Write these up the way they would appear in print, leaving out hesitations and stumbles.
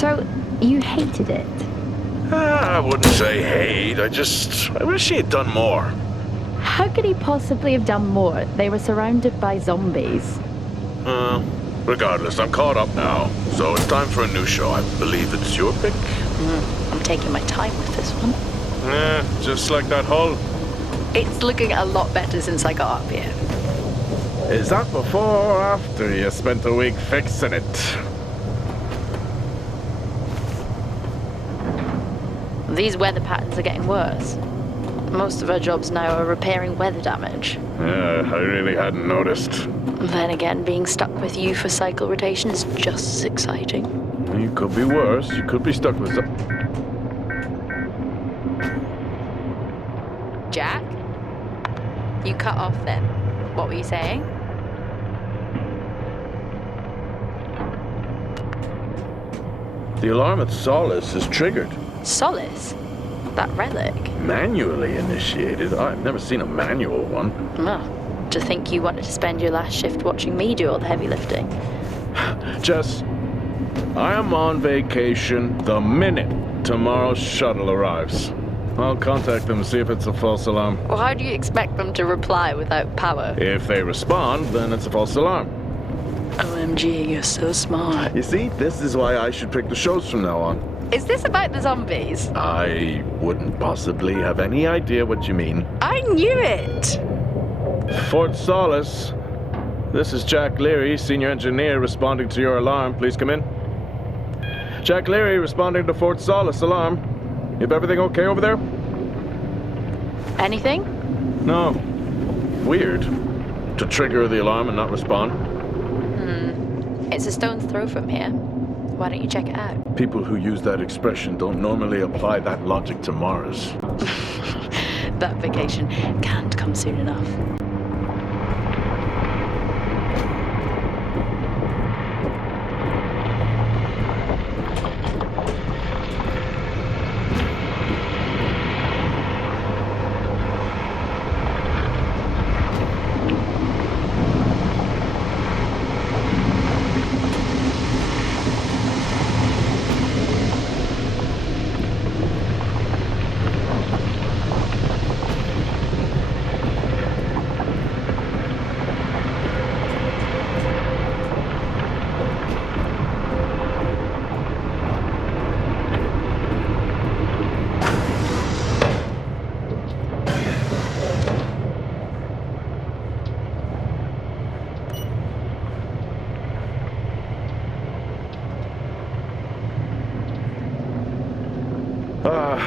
So, you hated it? I wouldn't say hate. I wish he had done more. How could he possibly have done more? They were surrounded by zombies. Regardless, I'm caught up now. So it's time for a new show. I believe it's your pick. I'm taking my time with this one. Just like that hull. It's looking a lot better since I got up here. Is that before or after you spent a week fixing it? These weather patterns are getting worse. Most of our jobs now are repairing weather damage. Yeah, I really hadn't noticed. Then again, being stuck with you for cycle rotation is just as exciting. You could be worse. You could be stuck with some... Jack? You cut off then. What were you saying? The alarm at Solis is triggered. Solis? That relic? Manually initiated? I've never seen a manual one. To think you wanted to spend your last shift watching me do all the heavy lifting. Jess, I am on vacation the minute tomorrow's shuttle arrives. I'll contact them and see if it's a false alarm. Well, how do you expect them to reply without power? If they respond, then it's a false alarm. OMG, you're so smart. You see, this is why I should pick the shows from now on. Is this about the zombies? I wouldn't possibly have any idea what you mean. I knew it! Fort Solis. This is Jack Leary, senior engineer, responding to your alarm. Please come in. Jack Leary responding to Fort Solis alarm. You have everything okay over there? Anything? No. Weird. To trigger the alarm and not respond. It's a stone's throw from here. Why don't you check it out? People who use that expression don't normally apply that logic to Mars. That vacation can't come soon enough.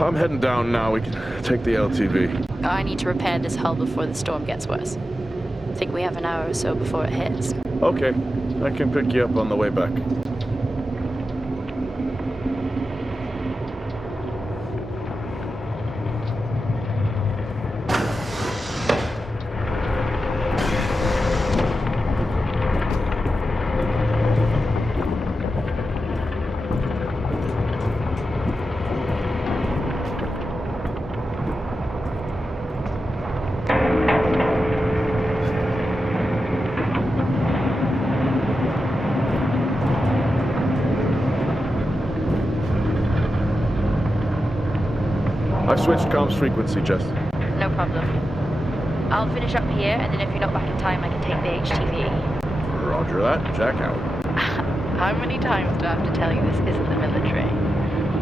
I'm heading down now. We can take the LTV. I need to repair this hull before the storm gets worse. I think we have an hour or so before it hits. Okay, I can pick you up on the way back. I've switched comms frequency, Jess. No problem. I'll finish up here, and then if you're not back in time, I can take the HTV. Roger that. Jack out. How many times do I have to tell you this isn't the military?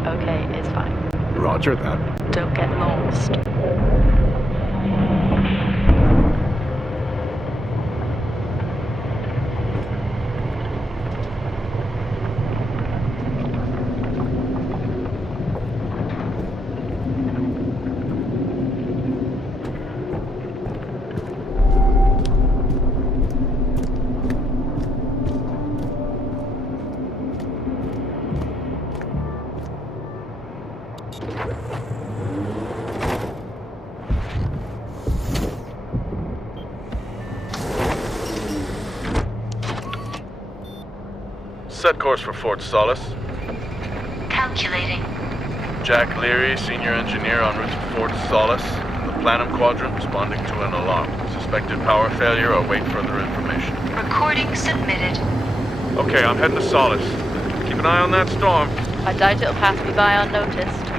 Okay, it's fine. Roger that. Don't get lost. Set course for Fort Solis. Calculating. Jack Leary, senior engineer en route to Fort Solis. The Planum Quadrant responding to an alarm. Suspected power failure. Await further information. Recording submitted. Okay, I'm heading to Solis. Keep an eye on that storm. I doubt it'll pass me by unnoticed.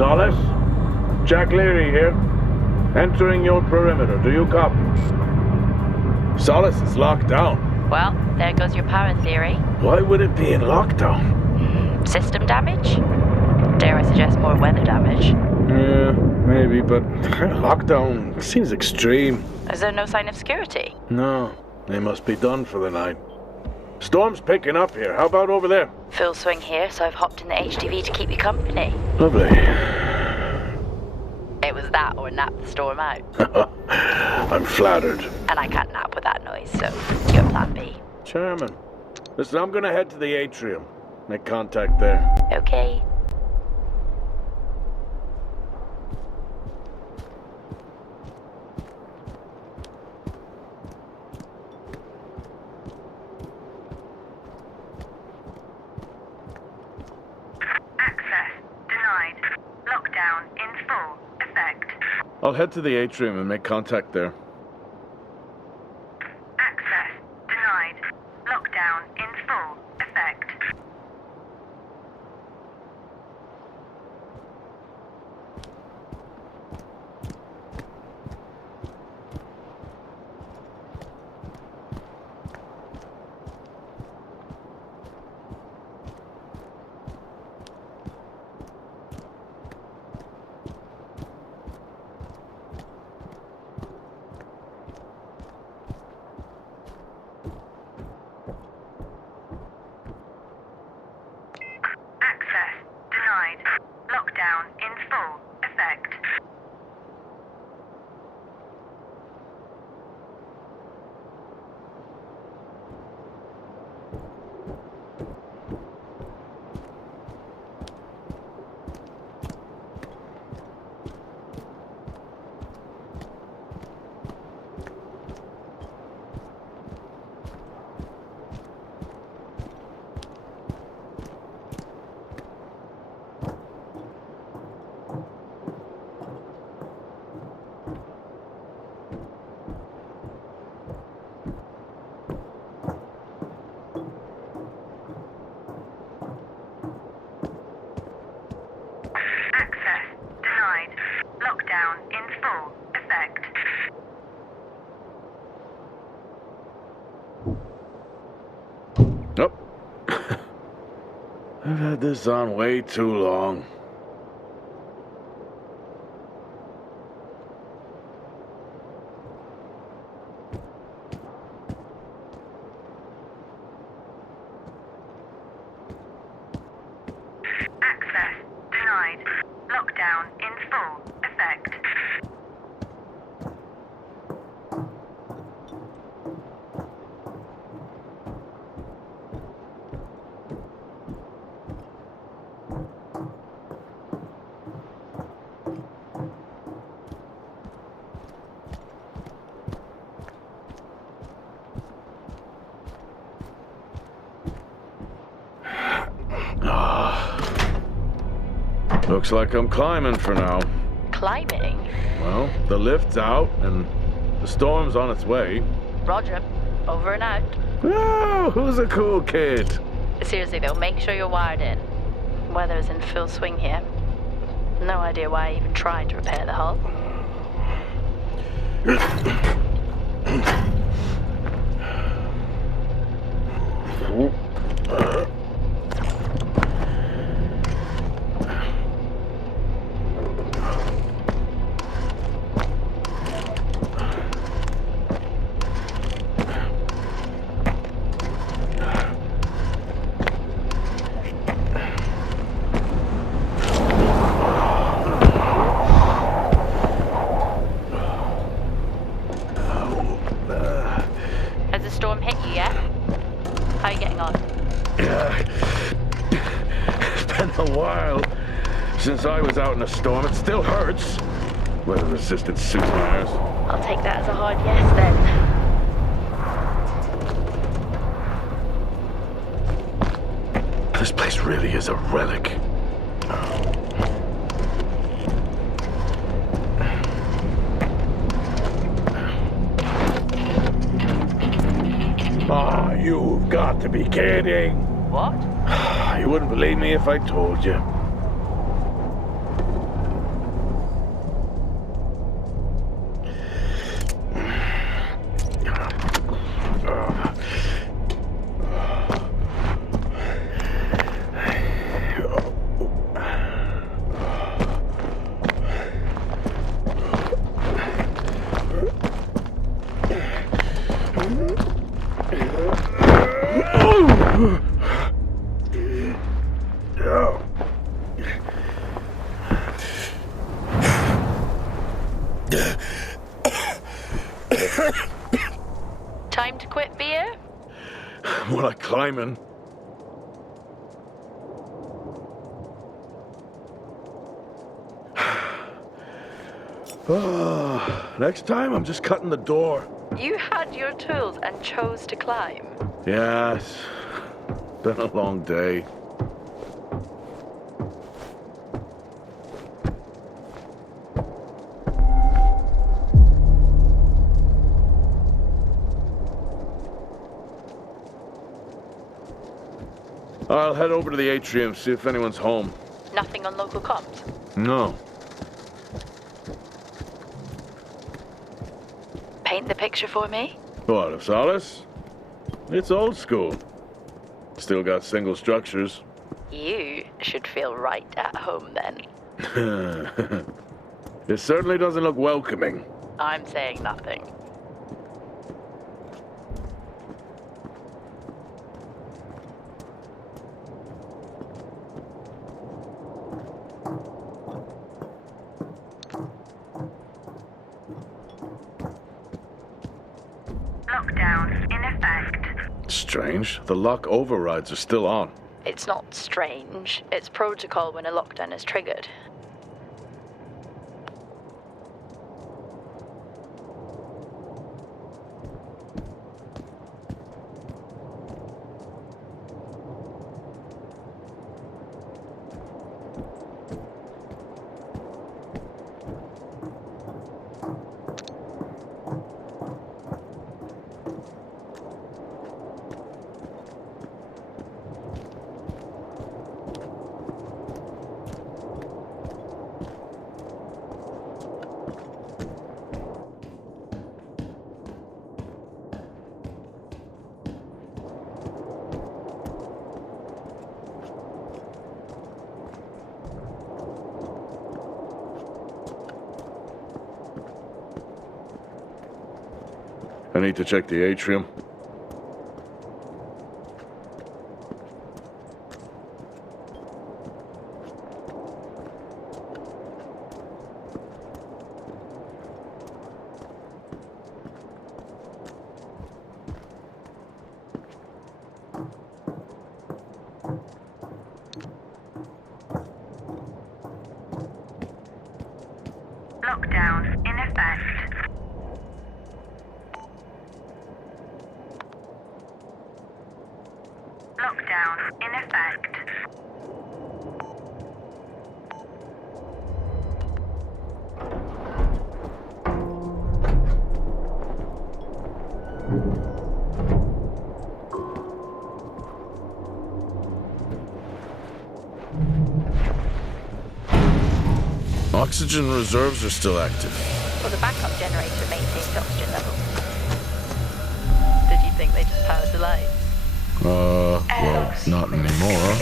Solis? Jack Leary here. Entering your perimeter. Do you copy? Solis is locked down. Well, there goes your power theory. Why would it be in lockdown? System damage? Dare I suggest more weather damage? Yeah, maybe, but lockdown seems extreme. Is there no sign of security? No, they must be done for the night. Storm's picking up here. How about over there? Full swing here, so I've hopped in the HTV to keep you company. Lovely. It was that or nap the storm out. I'm flattered. And I can't nap with that noise, so your plan B. Chairman. Listen, I'm gonna head to the atrium. Make contact there. Okay. I'll head to the atrium and make contact there. Access denied. Lockdown in full effect. Oh. I've had this on way too long. Access denied. Lockdown in full effect. Looks like I'm climbing for now. Climbing? Well, the lift's out and the storm's on its way. Roger. Over and out. Oh, who's a cool kid? Seriously though, make sure you're wired in. Weather's in full swing here. No idea why I even tried to repair the hull. Has the storm hit you yet? How are you getting on? It's been a while since I was out in a storm. It still hurts. Weather-resistant suit wires. I'll take that as a hard yes then. This place really is a relic. Ah, you've got to be kidding. What? You wouldn't believe me if I told you. Time to quit beer? More like climbing. Next time, I'm just cutting the door. You had your tools and chose to climb. Yeah, it's been a long day. I'll head over to the atrium, see if anyone's home. Nothing on local comms? No. Paint the picture for me? What, of Solis? It's old school. Still got single structures. You should feel right at home then. It certainly doesn't look welcoming. I'm saying nothing. Lockdown in effect. Strange. The lock overrides are still on. It's not strange. It's protocol when a lockdown is triggered. I need to check the atrium. Lockdown in effect. Lockdown in effect. Oxygen reserves are still active. Well, the backup generator maintains oxygen levels. Did you think they just powered the lights? Well, not anymore.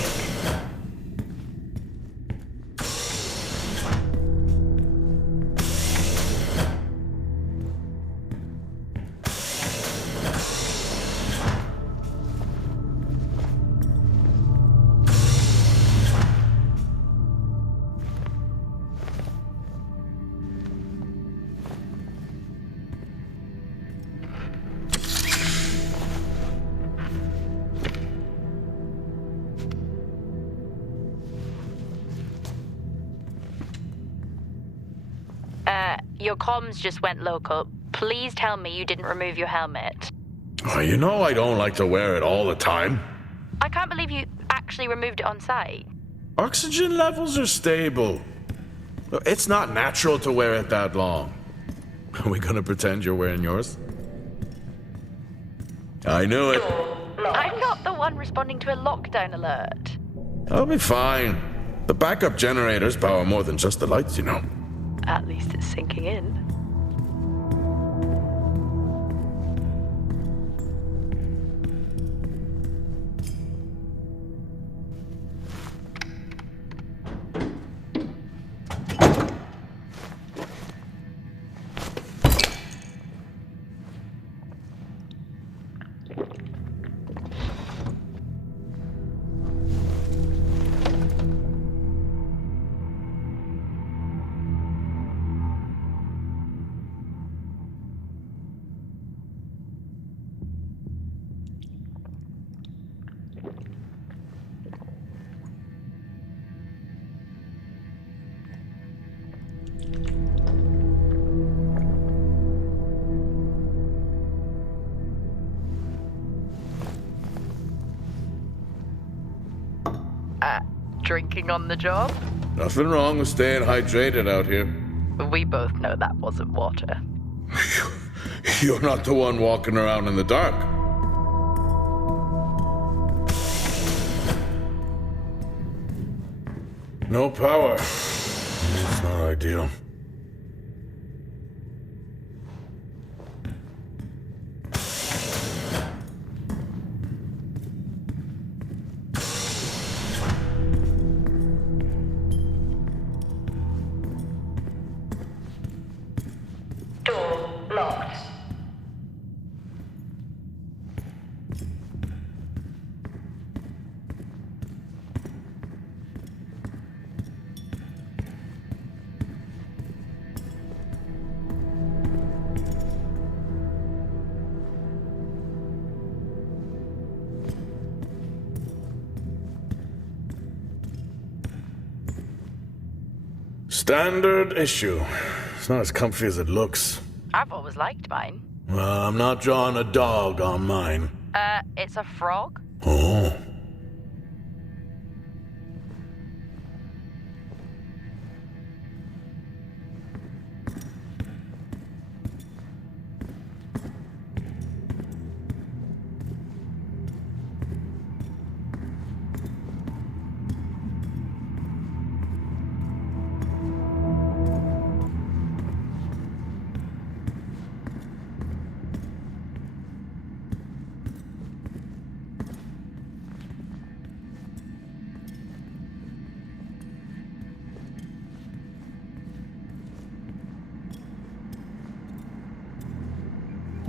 Your comms just went local. Please tell me you didn't remove your helmet. Oh, you know I don't like to wear it all the time. I can't believe you actually removed it on site. Oxygen levels are stable. It's not natural to wear it that long. Are we gonna pretend you're wearing yours? I knew it. I'm not the one responding to a lockdown alert. I'll be fine. The backup generators power more than just the lights, you know. At least it's sinking in. Drinking on the job? Nothing wrong with staying hydrated out here. We both know that wasn't water. You're not the one walking around in the dark. No power. It's not ideal. Standard issue. It's not as comfy as it looks. I've always liked mine. Well, I'm not drawing a dog on mine. It's a frog? Oh.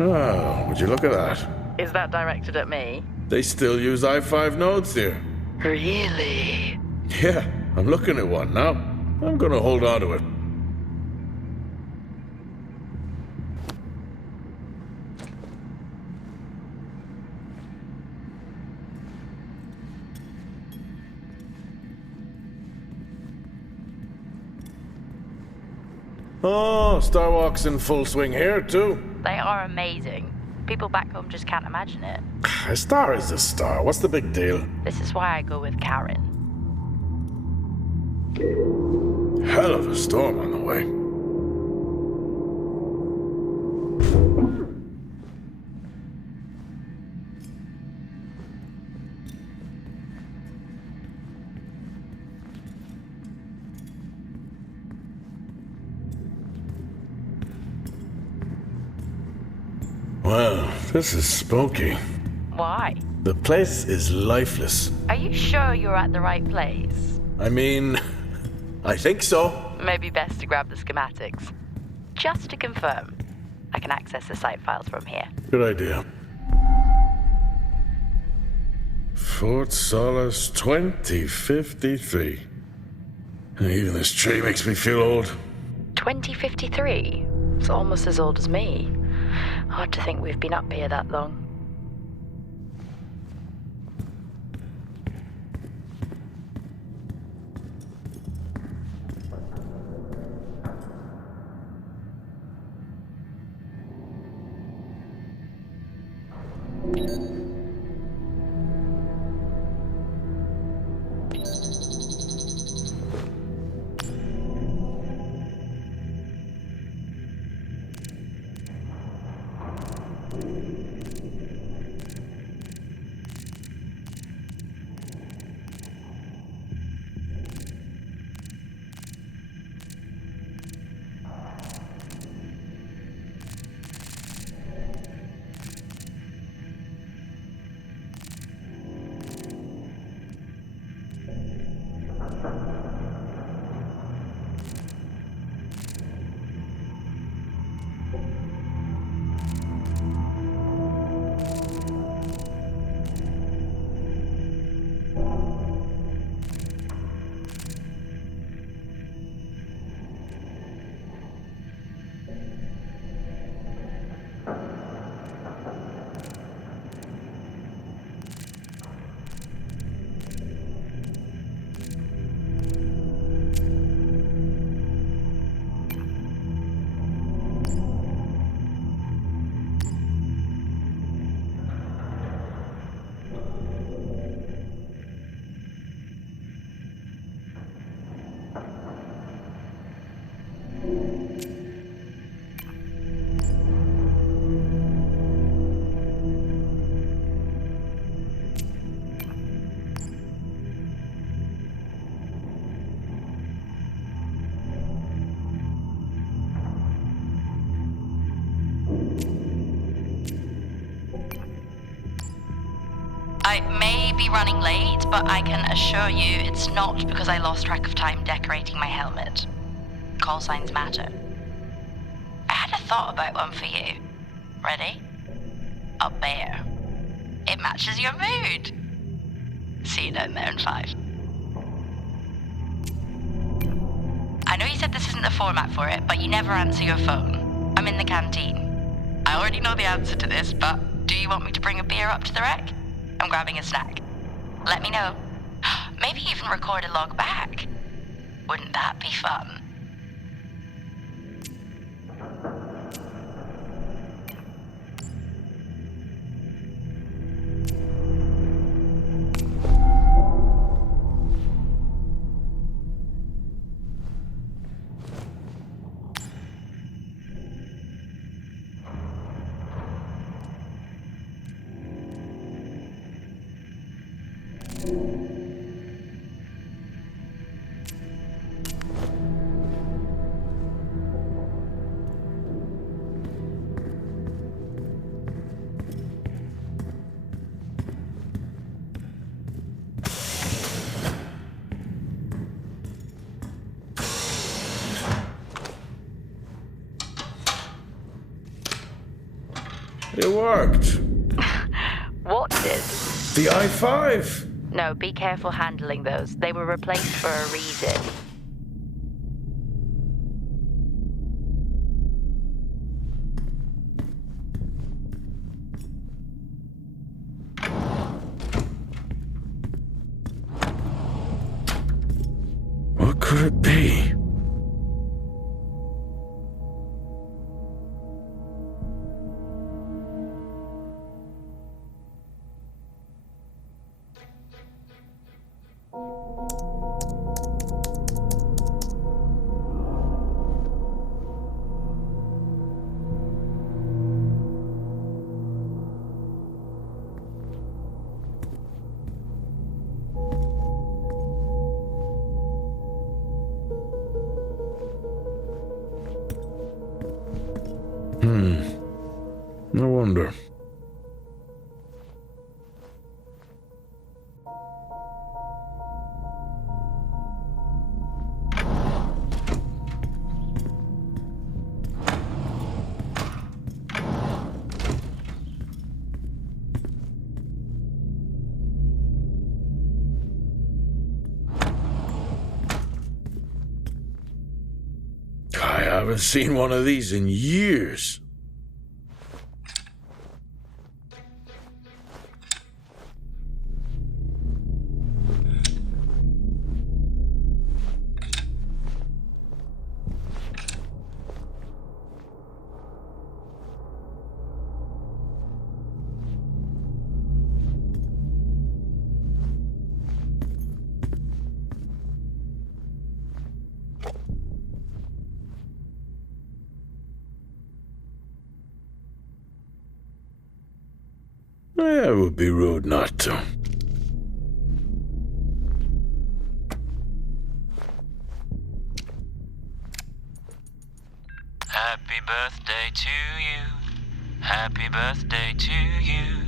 Oh, would you look at that? Is that directed at me? They still use i5 nodes here. Really? Yeah, I'm looking at one now. I'm gonna hold on to it. Oh, Starwalk's in full swing here, too. They are amazing. People back home just can't imagine it. A star is a star. What's the big deal? This is why I go with Karen. Hell of a storm on the way. Well, this is spooky. Why? The place is lifeless. Are you sure you're at the right place? I mean, I think so. Maybe best to grab the schematics. Just to confirm, I can access the site files from here. Good idea. Fort Solis 2053. Even this tree makes me feel old. 2053? It's almost as old as me. Hard to think we've been up here that long. I may be running late, but I can assure you it's not because I lost track of time decorating my helmet. Call signs matter. I had a thought about one for you. Ready? A bear. It matches your mood. See you down there in 5. I know you said this isn't the format for it, but you never answer your phone. I'm in the canteen. I already know the answer to this, but do you want me to bring a beer up to the wreck? I'm grabbing a snack. Let me know. Maybe even record a log back. Wouldn't that be fun? It worked. What did? The I-5. No, be careful handling those. They were replaced for a reason. What could it be? No wonder. I haven't seen one of these in years. It would be rude not to. Happy birthday to you. Happy birthday to you.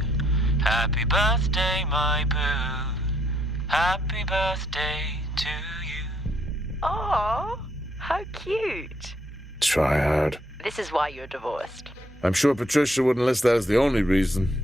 Happy birthday, my boo. Happy birthday to you. Aww, how cute. Try hard. This is why you're divorced. I'm sure Patricia wouldn't list that as the only reason.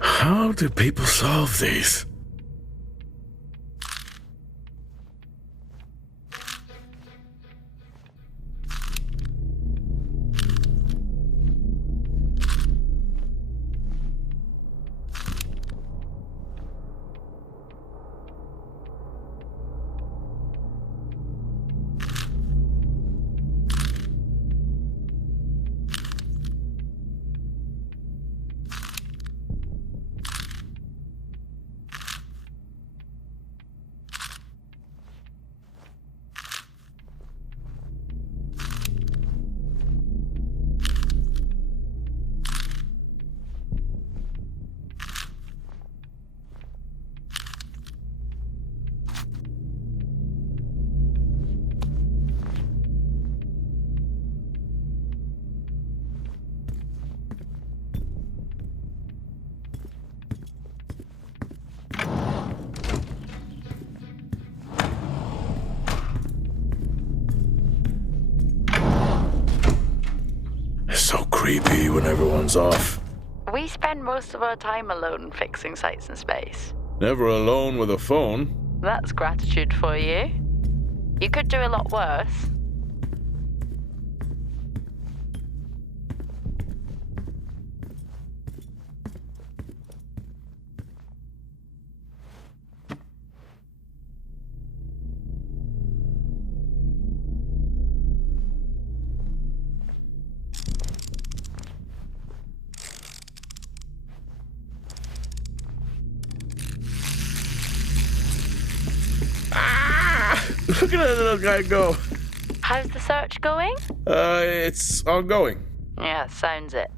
How do people solve these? So creepy when everyone's off. We spend most of our time alone fixing sites in space. Never alone with a phone. That's gratitude for you. You could do a lot worse. Look at that little guy go. How's the search going? It's ongoing. Yeah, sounds it.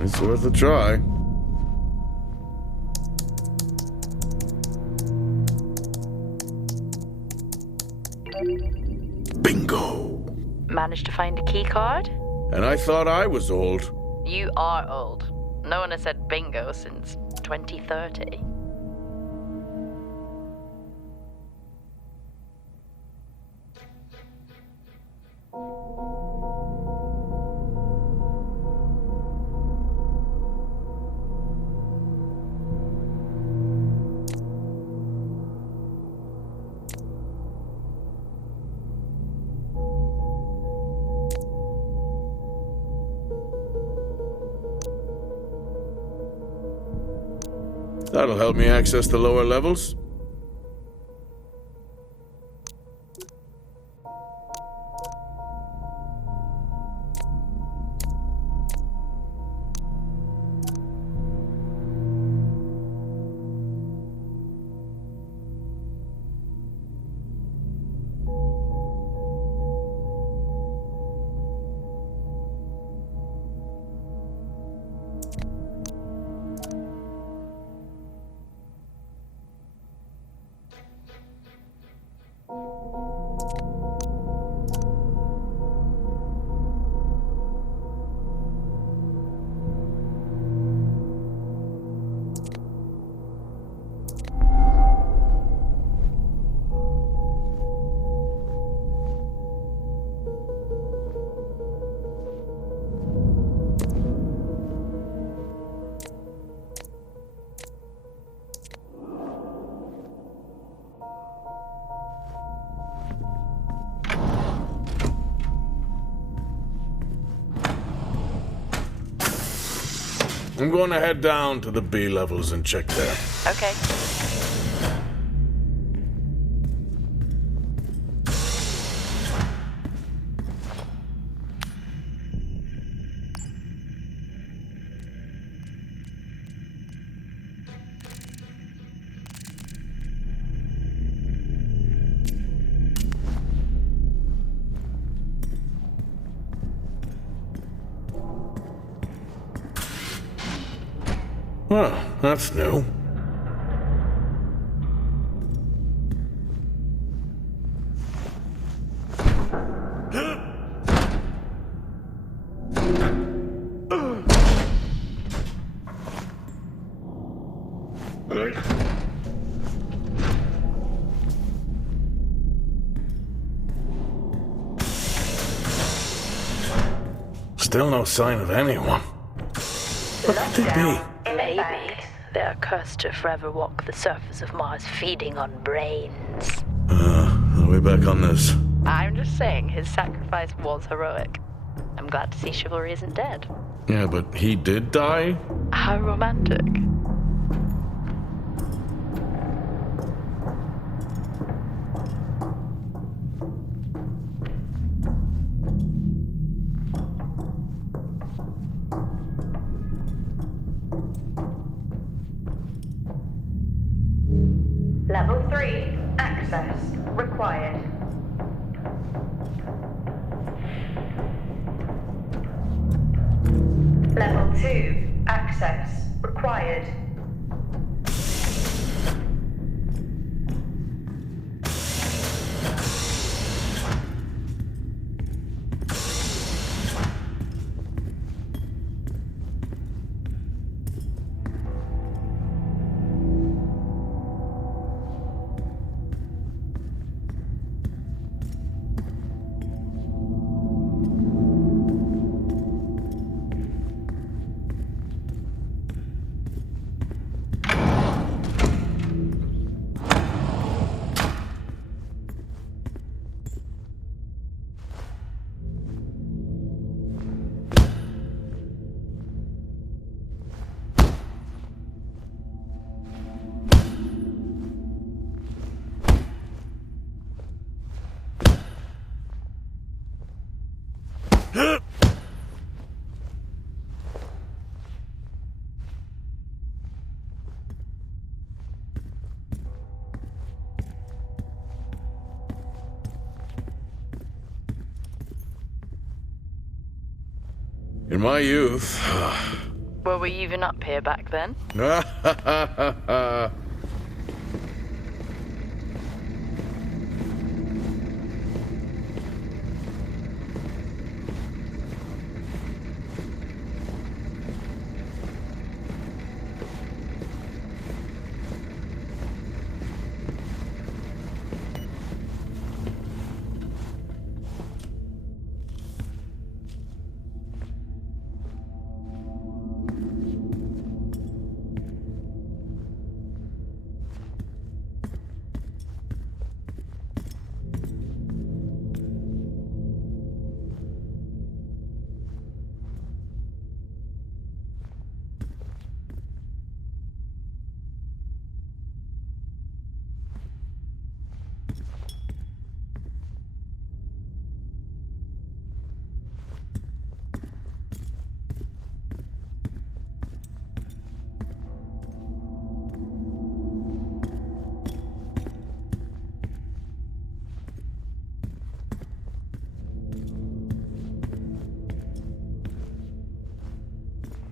It's worth a try. Bingo! Managed to find a key card? And I thought I was old. You are old. No one has said bingo since 2030. That'll help me access the lower levels. I'm going to head down to the B levels and check there. Okay. Well, that's new. Still no sign of anyone. What could they be? Maybe they're cursed to forever walk the surface of Mars feeding on brains. Are we back on this? I'm just saying his sacrifice was heroic. I'm glad to see chivalry isn't dead. Yeah, but he did die? How romantic. Level 3, access required. Level 2, access required. In my youth... Were we even up here back then?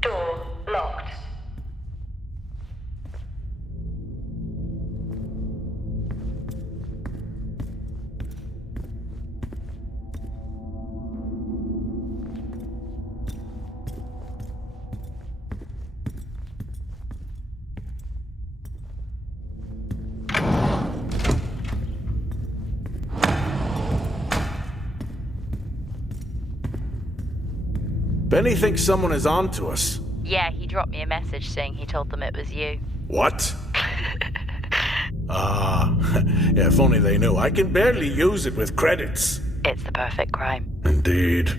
Door locked. Benny thinks someone is on to us. Yeah, he dropped me a message saying he told them it was you. What? Yeah, if only they knew. I can barely use it with credits. It's the perfect crime. Indeed.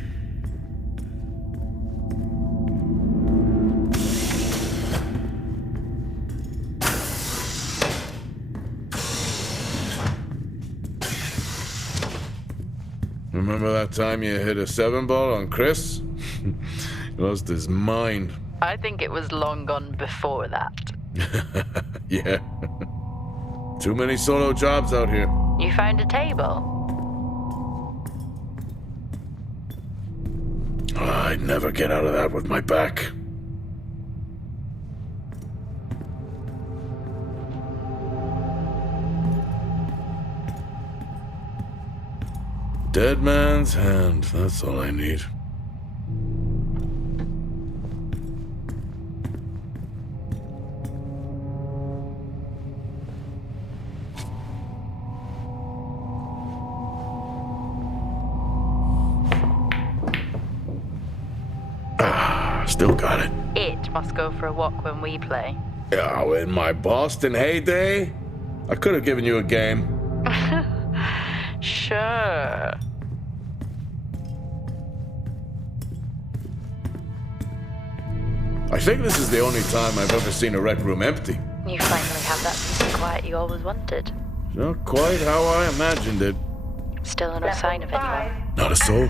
Remember that time you hit a 7-ball on Chris? He lost his mind. I think it was long gone before that. Yeah. Too many solo jobs out here. You found a table? I'd never get out of that with my back. Dead man's hand, that's all I need. Still got it. It must go for a walk when we play. Oh, in my Boston heyday, I could have given you a game. Sure. I think this is the only time I've ever seen a rec room empty. You finally have that peace and quiet you always wanted. Not quite how I imagined it. Still no sign of anyone. Not a soul.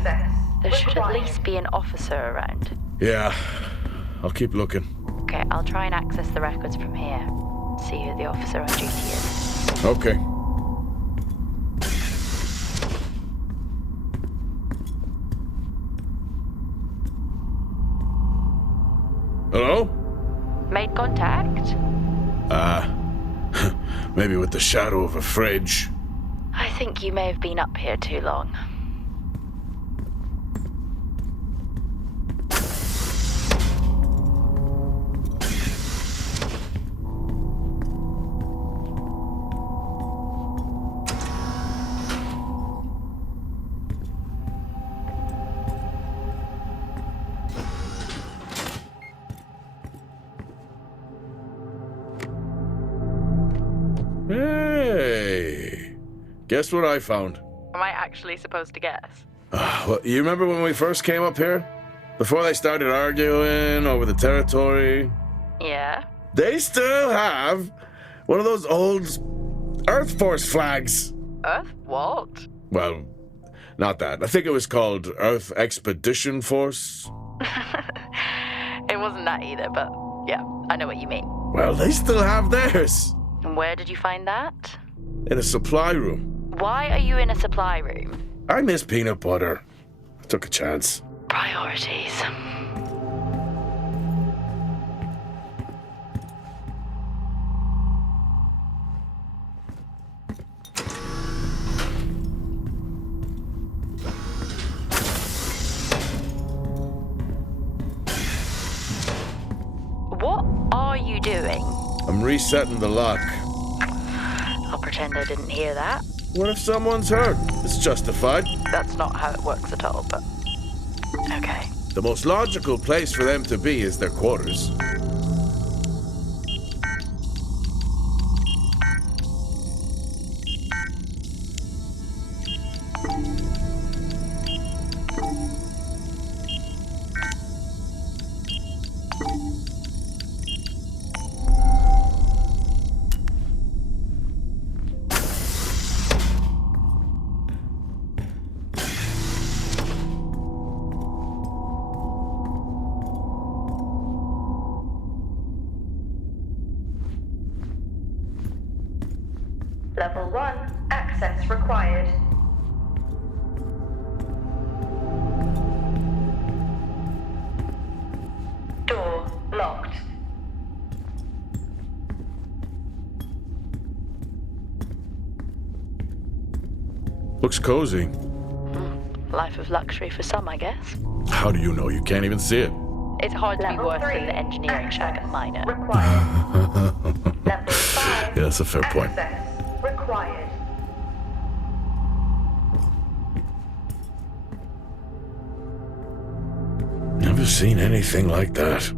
There should at least be an officer around. Yeah, I'll keep looking. Okay, I'll try and access the records from here. See who the officer on duty is. Okay. Hello? Made contact? Maybe with the shadow of a fridge. I think you may have been up here too long. Hey! Guess what I found? Am I actually supposed to guess? Well, you remember when we first came up here? Before they started arguing over the territory? Yeah? They still have one of those old Earth Force flags. Earth what? Well, not that. I think it was called Earth Expedition Force. It wasn't that either, but yeah, I know what you mean. Well, they still have theirs. And where did you find that? In a supply room. Why are you in a supply room? I miss peanut butter. I took a chance. Priorities. resetting the lock. I'll pretend I didn't hear that. What if someone's hurt? It's justified. That's not how it works at all, but... Okay. The most logical place for them to be is their quarters. Level 1, access required. Door locked. Looks cozy. Life of luxury for some, I guess. How do you know? You can't even see it. It's hard to be Level worse 3, than the engineering shack at Minor. required. Level 5, Yeah, that's a fair point. access required. Never seen anything like that.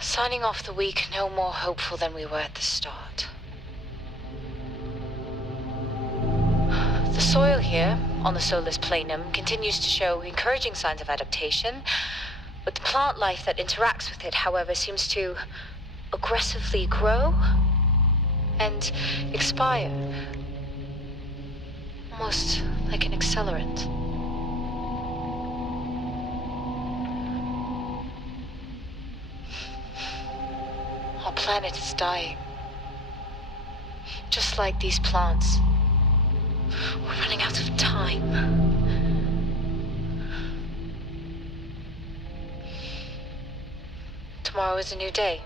Signing off the week no more hopeful than we were at the start. The soil here, on the Solis Planum, continues to show encouraging signs of adaptation, but the plant life that interacts with it, however, seems to aggressively grow and expire. Almost like an accelerant. Our planet is dying. Just like these plants. We're running out of time. Tomorrow is a new day.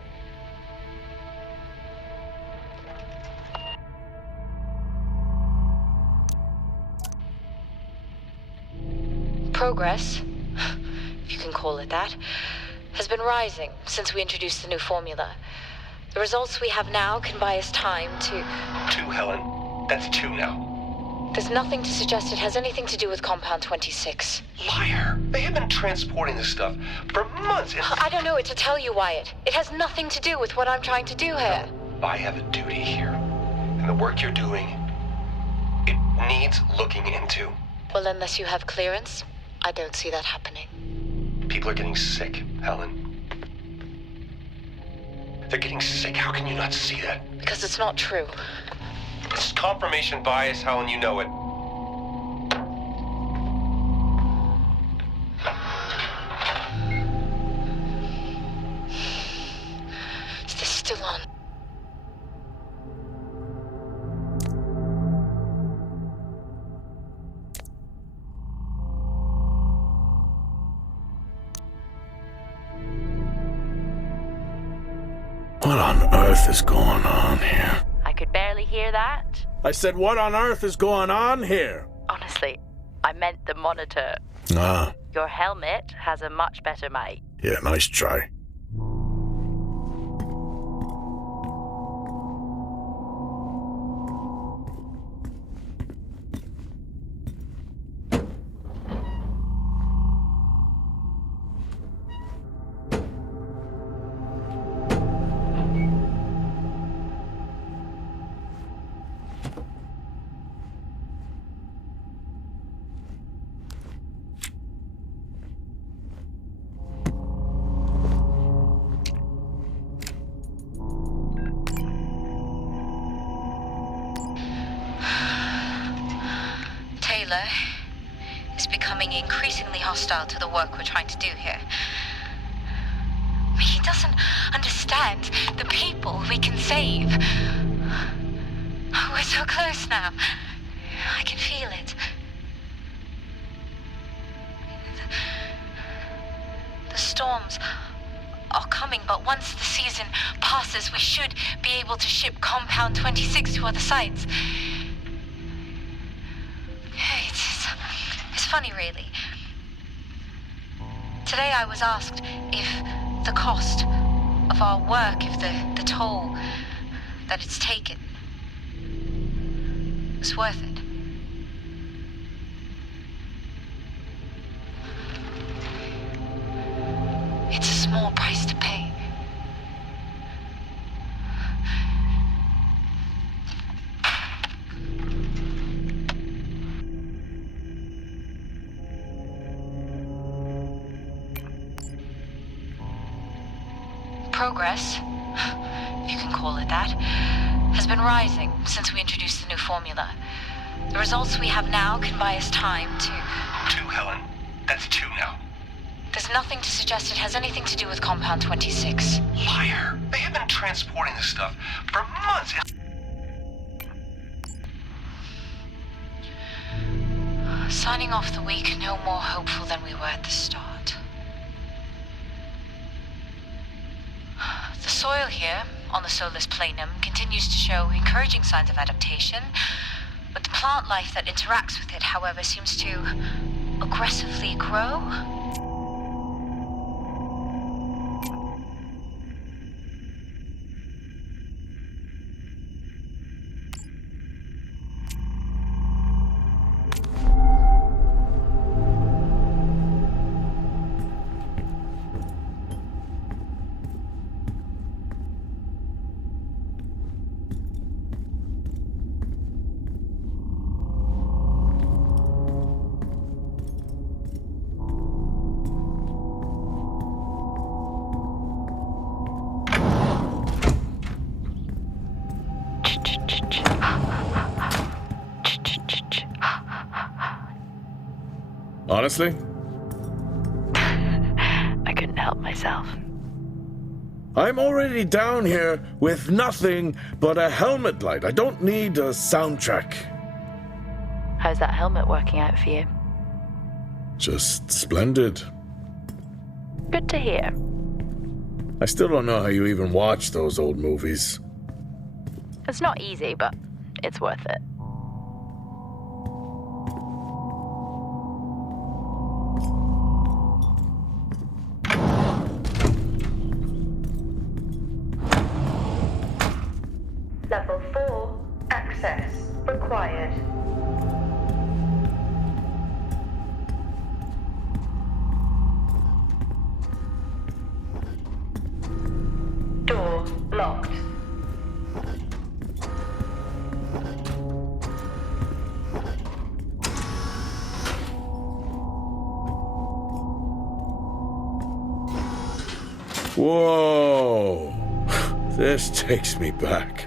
Progress, if you can call it that, has been rising since we introduced the new formula. The results we have now can buy us time to... 2, Helen. That's 2 now. There's nothing to suggest it has anything to do with Compound 26. Liar. They have been transporting this stuff for months. I don't know what to tell you, Wyatt. It has nothing to do with what I'm trying to do here. I have a duty here. And the work you're doing, it needs looking into. Well, unless you have clearance, I don't see that happening. People are getting sick, Helen. They're getting sick. How can you not see that? Because it's not true. It's confirmation bias, Helen. You know it. Is this still on? What on earth is going on here? I could barely hear that. I said, what on earth is going on here? Honestly, I meant the monitor. Ah, Your helmet has a much better mic. yeah, nice try. Taylor is becoming increasingly hostile to the work we're trying to do here. He doesn't understand the people we can save. We're so close now. I can feel it. The storms are coming, but once the season passes, we should be able to ship Compound 26 to other sites. It's funny, really. Today I was asked if the cost of our work, if the toll that it's taken was worth it. It's a small price to pay. Progress, if you can call it that, has been rising since we introduced the new formula. The results we have now can buy us time to... 2, Helen. That's 2 now. There's nothing to suggest it has anything to do with Compound 26. Liar. They have been transporting this stuff for months. Signing off the week no more hopeful than we were at the start. The soil here, on the Solis planum, continues to show encouraging signs of adaptation, but the plant life that interacts with it, however, seems to aggressively grow. Honestly? I couldn't help myself. I'm already down here with nothing but a helmet light. I don't need a soundtrack. How's that helmet working out for you? Just splendid. Good to hear. I still don't know how you even watch those old movies. It's not easy, but it's worth it. Level 4, access required. Door locked. Whoa! This takes me back.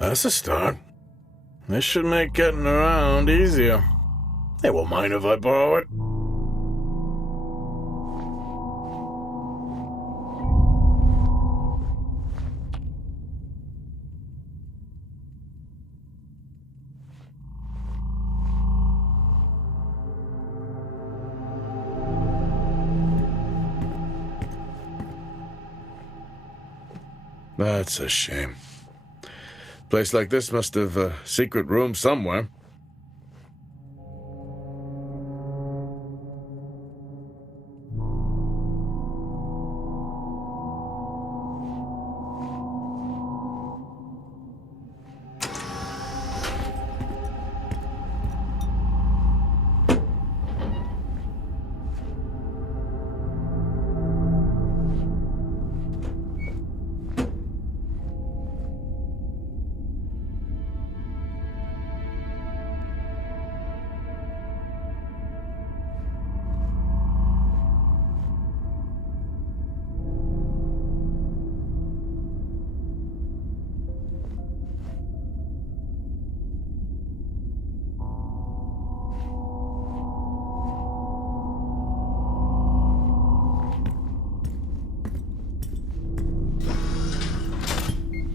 That's a start. This should make getting around easier. They won't mind if I borrow it. That's a shame. Place like this must have a secret room somewhere.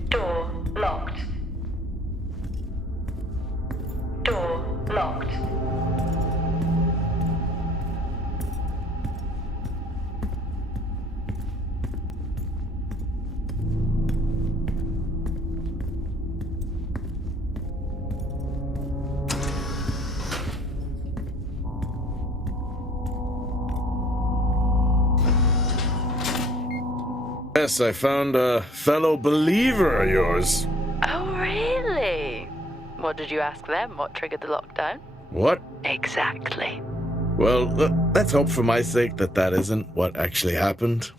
Door locked. Door locked. Yes, I found a fellow believer of yours. Oh, really? What did you ask them? What triggered the lockdown? What? Exactly. Well, let's hope for my sake that that isn't what actually happened.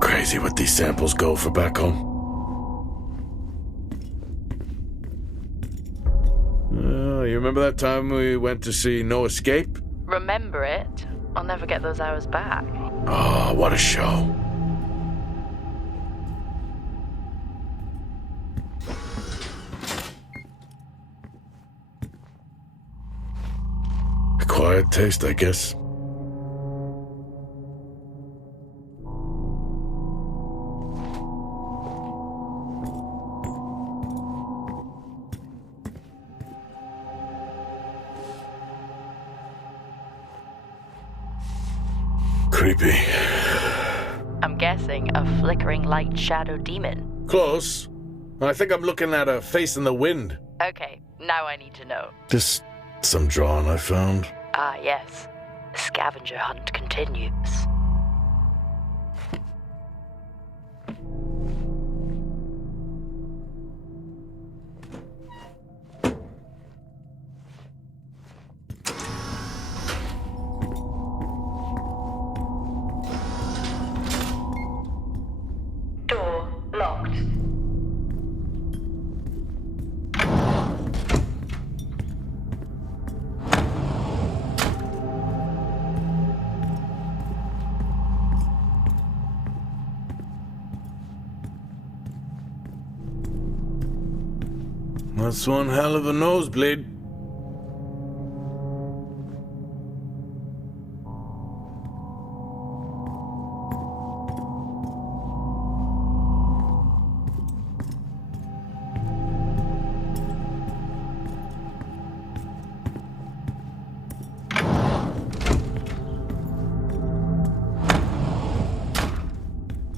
Crazy what these samples go for back home. You remember that time we went to see No Escape? Remember it? I'll never get those hours back. Oh, what a show. Acquired taste, I guess. Creepy. I'm guessing a flickering light shadow demon. Close. I think I'm looking at a face in the wind. Okay, now I need to know. Just some drawing I found. Ah, yes. The scavenger hunt continues. Door locked. That's one hell of a nosebleed.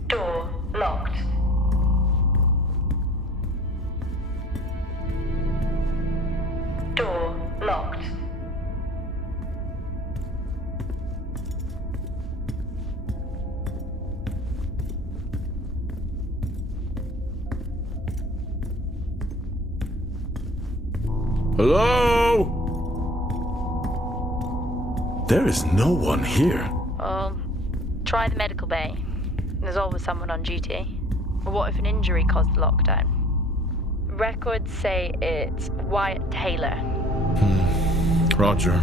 Door locked. Door locked. Hello? There is no one here. Try the medical bay. There's always someone on duty. What if an injury caused the lockdown? Records say it's Wyatt Taylor. Roger.